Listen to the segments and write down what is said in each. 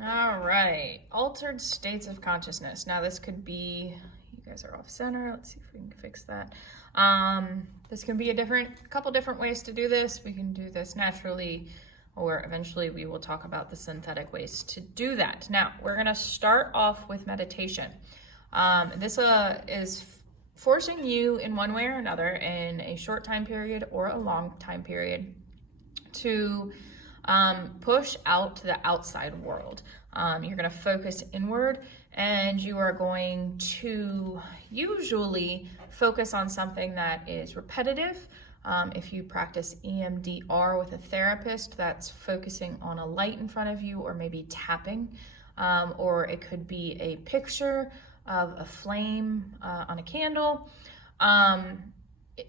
All right, altered states of consciousness. Now this could be, you guys are off center. Let's see if we can fix that. This can be a couple different ways to do this. We can do this naturally, or eventually we will talk about the synthetic ways to do that. Now we're gonna start off with meditation. This is forcing you in one way or another in a short time period or a long time period to push out to the outside world. You're going to focus inward, and you are going to usually focus on something that is repetitive. If you practice EMDR with a therapist, that's focusing on a light in front of you or maybe tapping, or it could be a picture of a flame on a candle.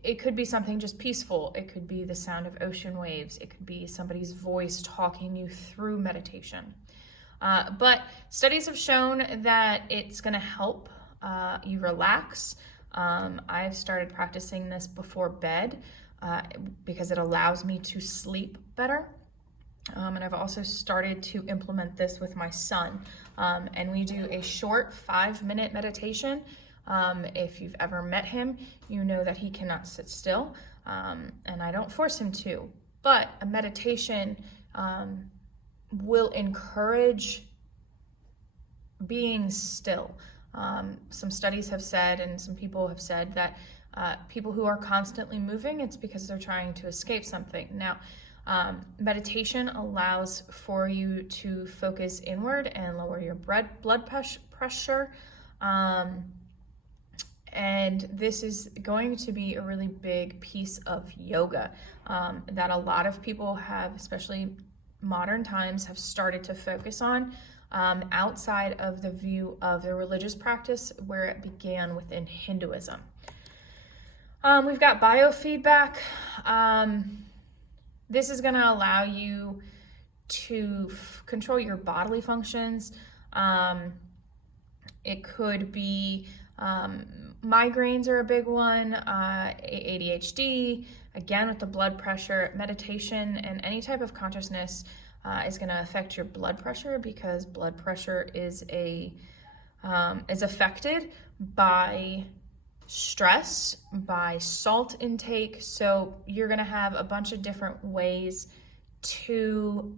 It could be something just peaceful. It could be the sound of ocean waves. It could be somebody's voice talking you through meditation. But studies have shown that it's going to help you relax. I've started practicing this before bed because it allows me to sleep better. And I've also started to implement this with my son. And we do a short 5-minute meditation. If you've ever met him, you know that he cannot sit still, and I don't force him to. But a meditation will encourage being still. Some studies have said, and some people have said, that people who are constantly moving, it's because they're trying to escape something. Now, meditation allows for you to focus inward and lower your blood pressure. And this is going to be a really big piece of yoga that a lot of people have, especially modern times, have started to focus on outside of the view of the religious practice where it began within Hinduism. We've got biofeedback. This is going to allow you to control your bodily functions. It could be migraines are a big one, ADHD, again with the blood pressure. Meditation and any type of consciousness is going to affect your blood pressure, because blood pressure is affected by stress, by salt intake. So you're going to have a bunch of different ways to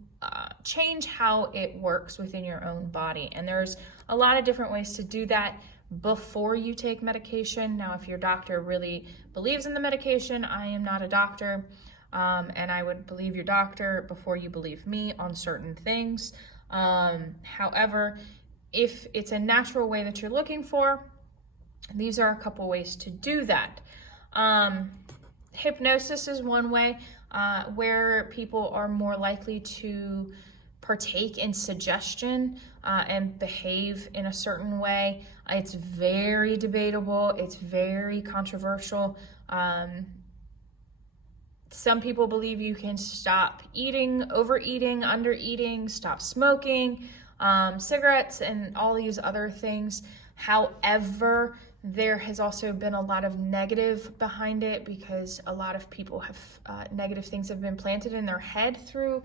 change how it works within your own body. And there's a lot of different ways to do that before you take medication. Now, if your doctor really believes in the medication, I am not a doctor, and I would believe your doctor before you believe me on certain things. However, if it's a natural way that you're looking for, these are a couple ways to do that. Hypnosis is one way where people are more likely to partake in suggestion and behave in a certain way. It's very debatable. It's very controversial. Some people believe you can stop eating, overeating, undereating, stop smoking, cigarettes, and all these other things. However, there has also been a lot of negative behind it, because a lot of people have negative things have been planted in their head through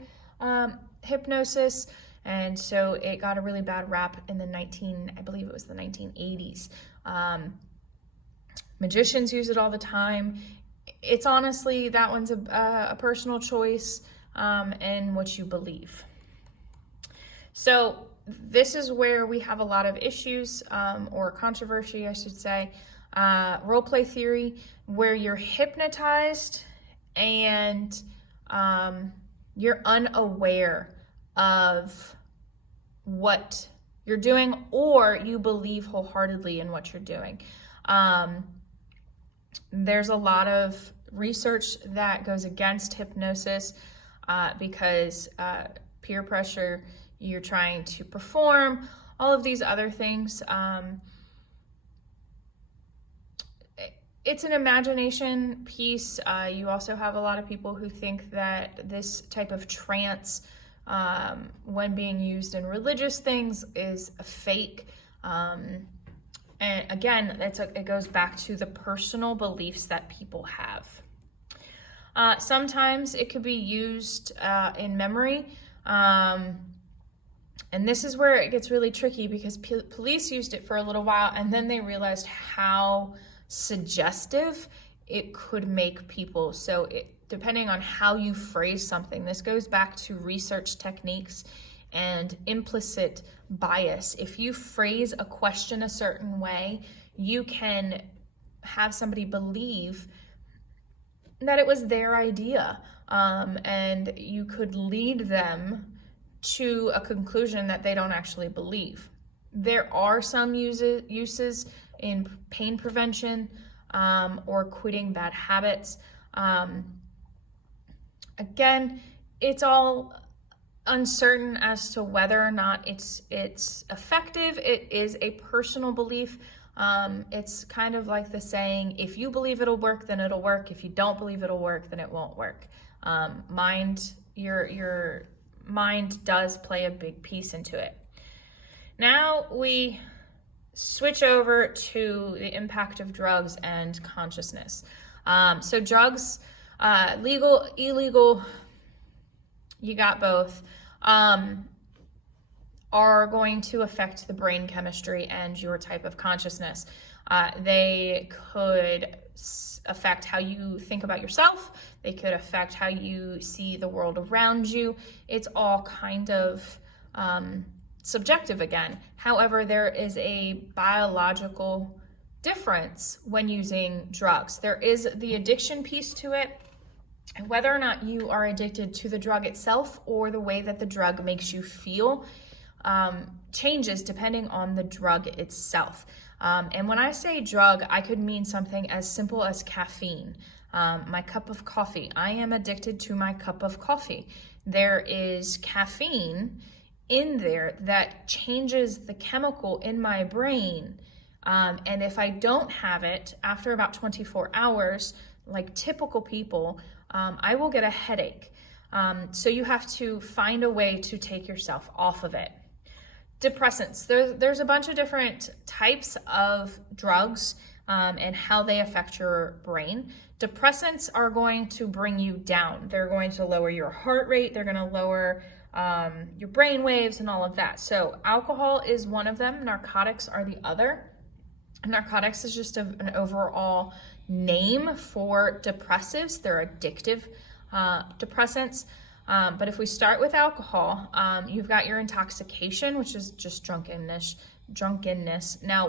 hypnosis, and so it got a really bad rap in the 1980s. Magicians use it all the time. It's honestly, that one's a personal choice and what you believe. So this is where we have a lot of issues, or controversy, I should say. Role play theory, where you're hypnotized and you're unaware of what you're doing, or you believe wholeheartedly in what you're doing. There's a lot of research that goes against hypnosis because peer pressure, you're trying to perform, all of these other things. It's an imagination piece. You also have a lot of people who think that this type of trance, when being used in religious things, is a fake. And again, it goes back to the personal beliefs that people have. Sometimes it could be used in memory. And this is where it gets really tricky, because police used it for a little while, and then they realized how suggestive it could make people. So depending on how you phrase something, this goes back to research techniques and implicit bias. If you phrase a question a certain way, you can have somebody believe that it was their idea, and you could lead them to a conclusion that they don't actually believe. There are some uses in pain prevention, or quitting bad habits. Again, it's all uncertain as to whether or not it's effective. It is a personal belief. It's kind of like the saying, if you believe it'll work, then it'll work. If you don't believe it'll work, then it won't work. Your mind does play a big piece into it. Now we switch over to the impact of drugs and consciousness. So drugs, legal, illegal, you got both, are going to affect the brain chemistry and your type of consciousness. They could affect how you think about yourself. They could affect how you see the world around you. It's all kind of subjective again. However, there is a biological difference when using drugs. There is the addiction piece to it. Whether or not you are addicted to the drug itself or the way that the drug makes you feel changes depending on the drug itself. And when I say drug, I could mean something as simple as caffeine. My cup of coffee. I am addicted to my cup of coffee. There is caffeine in there that changes the chemical in my brain. And if I don't have it after about 24 hours, like typical people, I will get a headache. So you have to find a way to take yourself off of it. Depressants. There's a bunch of different types of drugs and how they affect your brain. Depressants are going to bring you down. They're going to lower your heart rate. They're going to lower your brain waves and all of that. So alcohol is one of them. Narcotics are the other. Narcotics is just an overall name for depressives. They're addictive depressants. But if we start with alcohol, you've got your intoxication, which is just drunkenness. Now,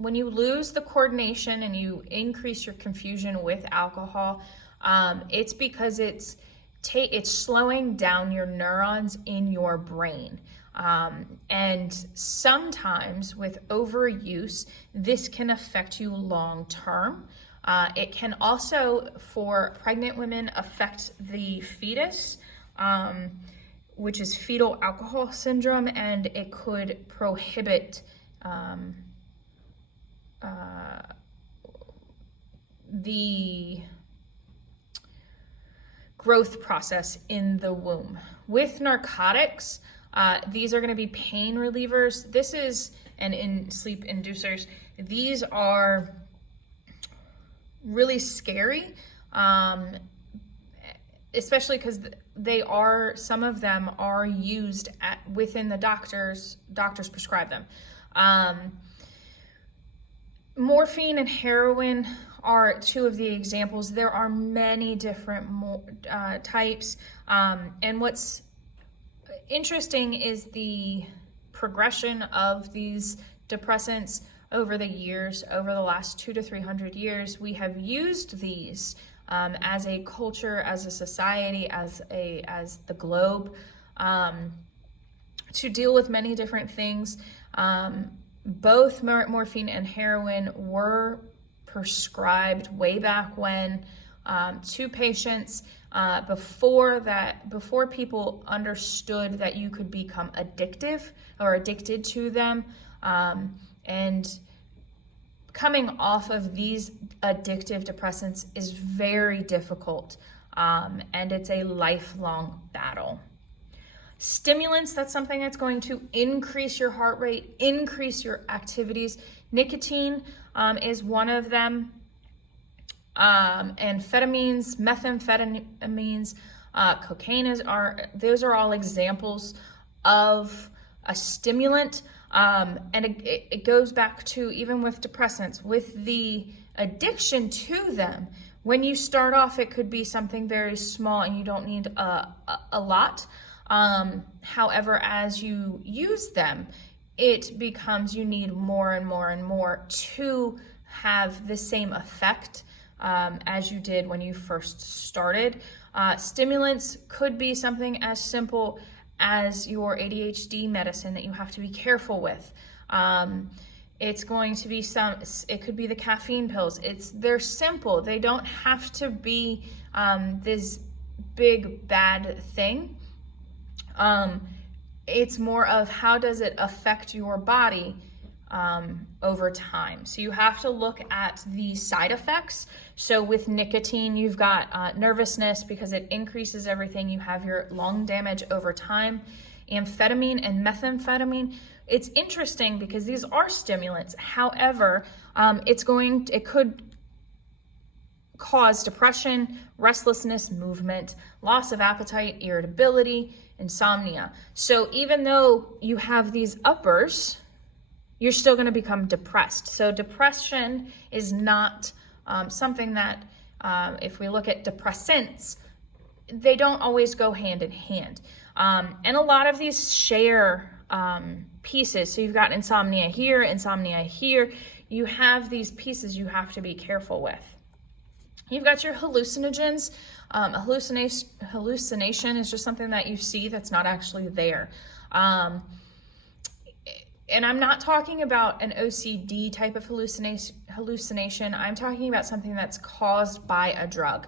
when you lose the coordination and you increase your confusion with alcohol, it's because it's slowing down your neurons in your brain. And sometimes with overuse, this can affect you long term. It can also, for pregnant women, affect the fetus, which is fetal alcohol syndrome, and it could prohibit the growth process in the womb. With narcotics, these are going to be pain relievers. And in sleep inducers, these are really scary, especially because some of them are used within the doctors prescribe them. Morphine and heroin are two of the examples. There are many different types, and what's interesting is the progression of these depressants over the years. Over the last 200 to 300 years, we have used these as a culture, as a society, as the globe, to deal with many different things. Both morphine and heroin were prescribed way back when to patients before people understood that you could become addicted to them. And coming off of these addictive depressants is very difficult, and it's a lifelong battle. Stimulants, that's something that's going to increase your heart rate, increase your activities. Nicotine is one of them. Amphetamines, methamphetamines, cocaine those are all examples of a stimulant. And it goes back to, even with depressants, with the addiction to them, when you start off, it could be something very small and you don't need a lot. However, as you use them, it becomes you need more and more and more to have the same effect as you did when you first started. Stimulants could be something as simple as your ADHD medicine that you have to be careful with. It's going to be it could be the caffeine pills. They're simple. They don't have to be this big bad thing. It's more of how does it affect your body over time. So you have to look at the side effects. So with nicotine, you've got nervousness because it increases everything. You have your lung damage over time. Amphetamine and methamphetamine, it's interesting because these are stimulants. However, it could cause depression, restlessness, movement, loss of appetite, irritability, insomnia. So even though you have these uppers, you're still going to become depressed. So depression is not something that, if we look at depressants, they don't always go hand in hand. And a lot of these share pieces. So you've got insomnia here. You have these pieces you have to be careful with. You've got your hallucinogens. Hallucination is just something that you see that's not actually there. And I'm not talking about an OCD type of hallucination. I'm talking about something that's caused by a drug.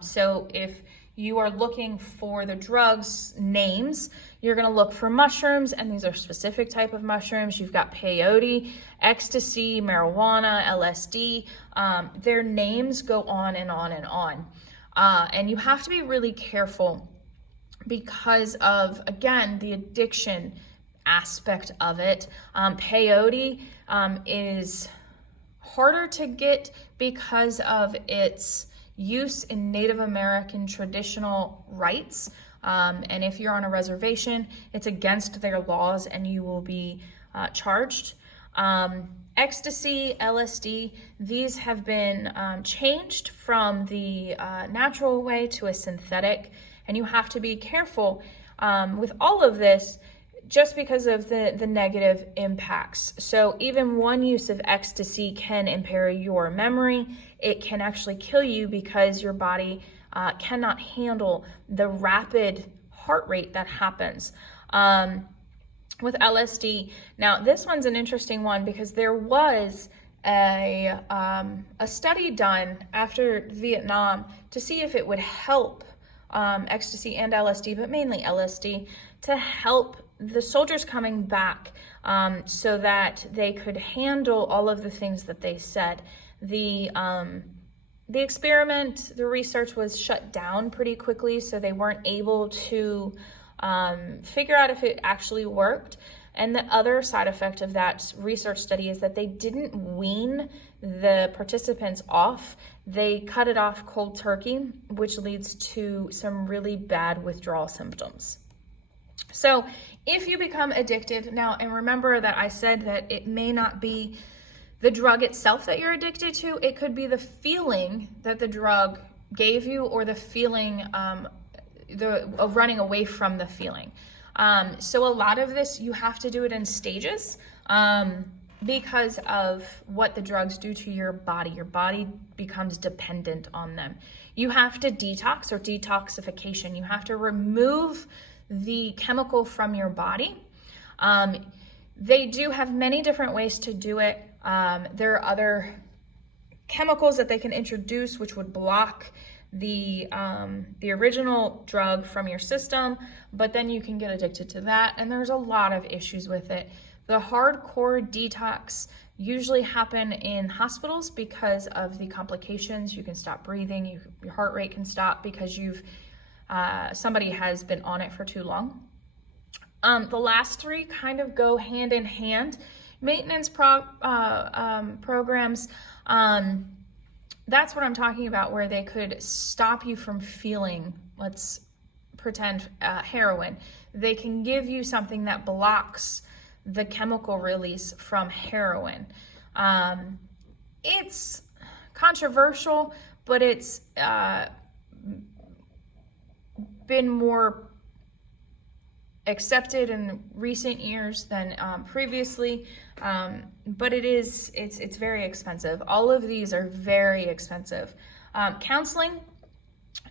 So if you are looking for the drugs names, you're going to look for mushrooms, and these are specific type of mushrooms. You've got peyote, ecstasy, marijuana, LSD. Their names go on and on and on. And you have to be really careful because of, again, the addiction aspect of it. Peyote is harder to get because of its use in Native American traditional rites. And if you're on a reservation, it's against their laws and you will be charged. Ecstasy, LSD, these have been changed from the natural way to a synthetic, and you have to be careful with all of this just because of the negative impacts. So even one use of ecstasy can impair your memory. It can actually kill you because your body cannot handle the rapid heart rate that happens. With LSD, now this one's an interesting one because there was a study done after Vietnam to see if it would help ecstasy and LSD, but mainly LSD, to help the soldiers coming back so that they could handle all of the things that they said. The experiment, the research was shut down pretty quickly, so they weren't able to figure out if it actually worked. And the other side effect of that research study is that they didn't wean the participants off. They cut it off cold turkey, which leads to some really bad withdrawal symptoms. So if you become addicted now, and remember that I said that it may not be the drug itself that you're addicted to, it could be the feeling that the drug gave you, or the feeling of running away from the feeling. So a lot of this, you have to do it in stages because of what the drugs do to your body. Your body becomes dependent on them. You have to detox, or detoxification. You have to remove the chemical from your body. They do have many different ways to do it. There are other chemicals that they can introduce which would block the original drug from your system, but then you can get addicted to that, and there's a lot of issues with it. The hardcore detox usually happen in hospitals because of the complications. You can stop breathing, your heart rate can stop because somebody has been on it for too long. The last three kind of go hand in hand. Maintenance programs, that's what I'm talking about, where they could stop you from feeling, let's pretend heroin. They can give you something that blocks the chemical release from heroin. It's controversial, but it's been more accepted in recent years than previously, but it's very expensive. All of these are very expensive. Counseling,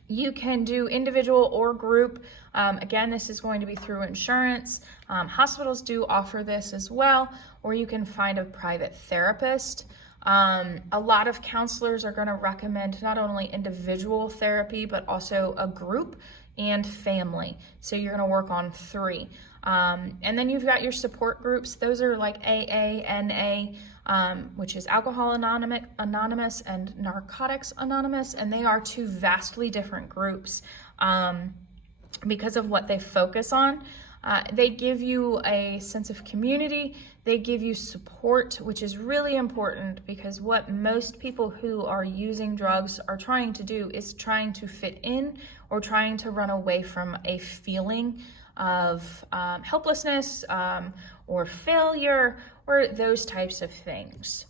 you can do individual or group. Again, this is going to be through insurance. Hospitals do offer this as well, or you can find a private therapist. A lot of counselors are going to recommend not only individual therapy, but also a group and family. So you're going to work on 3. And then you've got your support groups. Those are like AA, NA, which is Alcohol Anonymous and Narcotics Anonymous. And they are 2 vastly different groups because of what they focus on. They give you a sense of community. They give you support, which is really important because what most people who are using drugs are trying to do is trying to fit in or trying to run away from a feeling of helplessness or failure or those types of things.